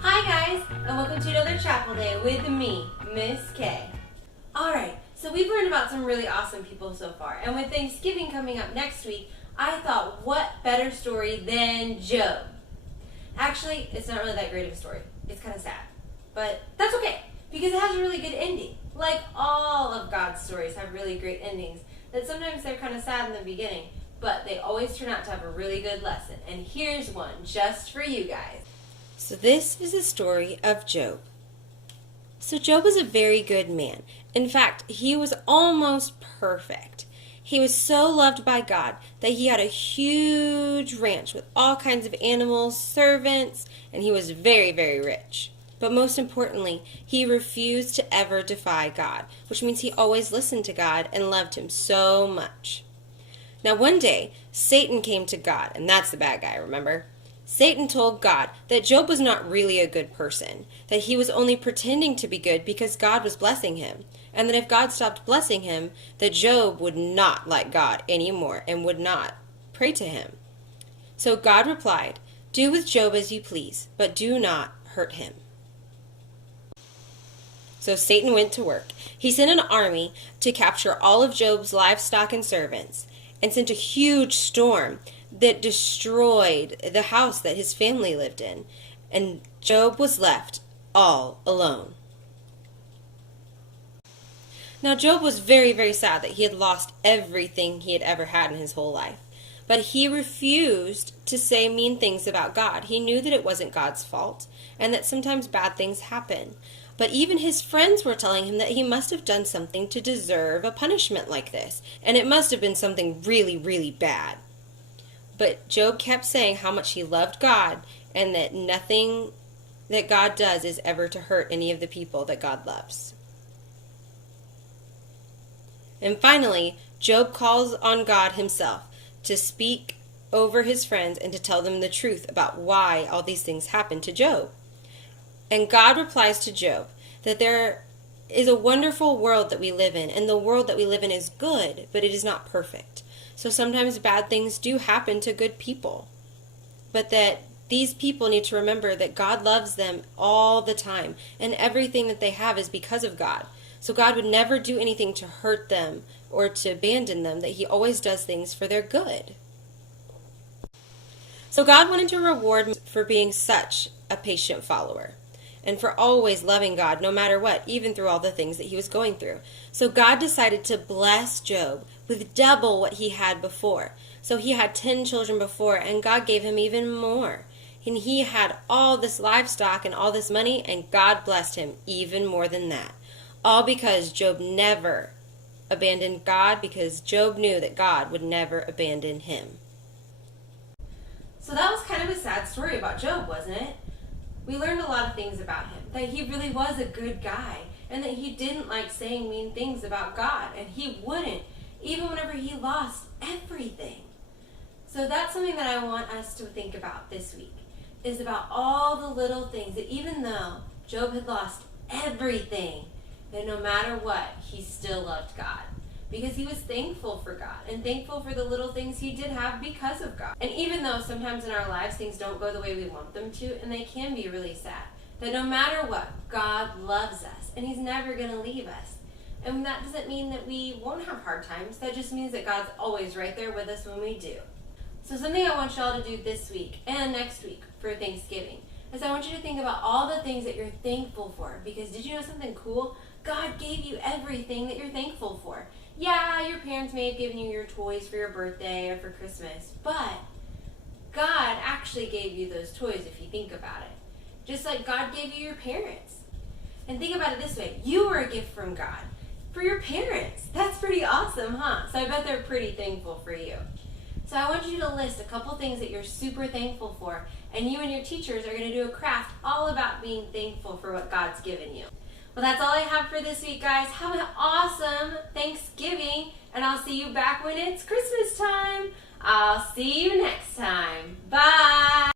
Hi guys, and welcome to another Chapel Day with me, Miss K. Alright, so we've learned about some really awesome people so far, and with Thanksgiving coming up next week, I thought, what better story than Job? Actually, it's not really that great of a story. It's kind of sad. But that's okay, because it has a really good ending. Like all of God's stories have really great endings, that sometimes they're kind of sad in the beginning, but they always turn out to have a really good lesson. And here's one just for you guys. So this is the story of Job. So Job was a very good man. In fact, he was almost perfect. He was so loved by God that he had a huge ranch with all kinds of animals, servants, and he was very, very rich. But most importantly, he refused to ever defy God, which means he always listened to God and loved him so much. Now one day, Satan came to God, and that's the bad guy, remember? Satan told God that Job was not really a good person, that he was only pretending to be good because God was blessing him, and that if God stopped blessing him, that Job would not like God anymore and would not pray to him. So God replied, "Do with Job as you please, but do not hurt him." So Satan went to work. He sent an army to capture all of Job's livestock and servants, and sent a huge storm that destroyed the house that his family lived in, and Job was left all alone. Now Job was very, very sad that he had lost everything he had ever had in his whole life, but he refused to say mean things about God. He knew that it wasn't God's fault, and that sometimes bad things happen. But even his friends were telling him that he must have done something to deserve a punishment like this, and it must have been something really, really bad. But Job kept saying how much he loved God, and that nothing that God does is ever to hurt any of the people that God loves. And finally, Job calls on God himself to speak over his friends and to tell them the truth about why all these things happened to Job. And God replies to Job that there is a wonderful world that we live in, and the world that we live in is good, but it is not perfect. So sometimes bad things do happen to good people, but that these people need to remember that God loves them all the time, and everything that they have is because of God. So God would never do anything to hurt them or to abandon them, that he always does things for their good. So God wanted to reward him for being such a patient follower, and for always loving God no matter what, even through all the things that he was going through. So God decided to bless Job with double what he had before. So he had 10 children before, and God gave him even more. And he had all this livestock and all this money, and God blessed him even more than that. All because Job never abandoned God, because Job knew that God would never abandon him. So that was kind of a sad story about Job, wasn't it? We learned a lot of things about him, that he really was a good guy, and that he didn't like saying mean things about God, and he wouldn't, even whenever he lost everything. So that's something that I want us to think about this week, is about all the little things, that even though Job had lost everything, that no matter what, he still loved God. Because he was thankful for God, and thankful for the little things he did have because of God. And even though sometimes in our lives things don't go the way we want them to, and they can be really sad, that no matter what, God loves us, and he's never going to leave us. And that doesn't mean that we won't have hard times. That just means that God's always right there with us when we do. So something I want y'all to do this week and next week for Thanksgiving is I want you to think about all the things that you're thankful for. Because did you know something cool? God gave you everything that you're thankful for. Yeah, your parents may have given you your toys for your birthday or for Christmas, but God actually gave you those toys if you think about it. Just like God gave you your parents. And think about it this way, you were a gift from God for your parents. That's pretty awesome, huh? So I bet they're pretty thankful for you. So I want you to list a couple things that you're super thankful for, and you and your teachers are going to do a craft all about being thankful for what God's given you. Well, that's all I have for this week, guys. Have an awesome Thanksgiving, and I'll see you back when it's Christmas time. I'll see you next time. Bye!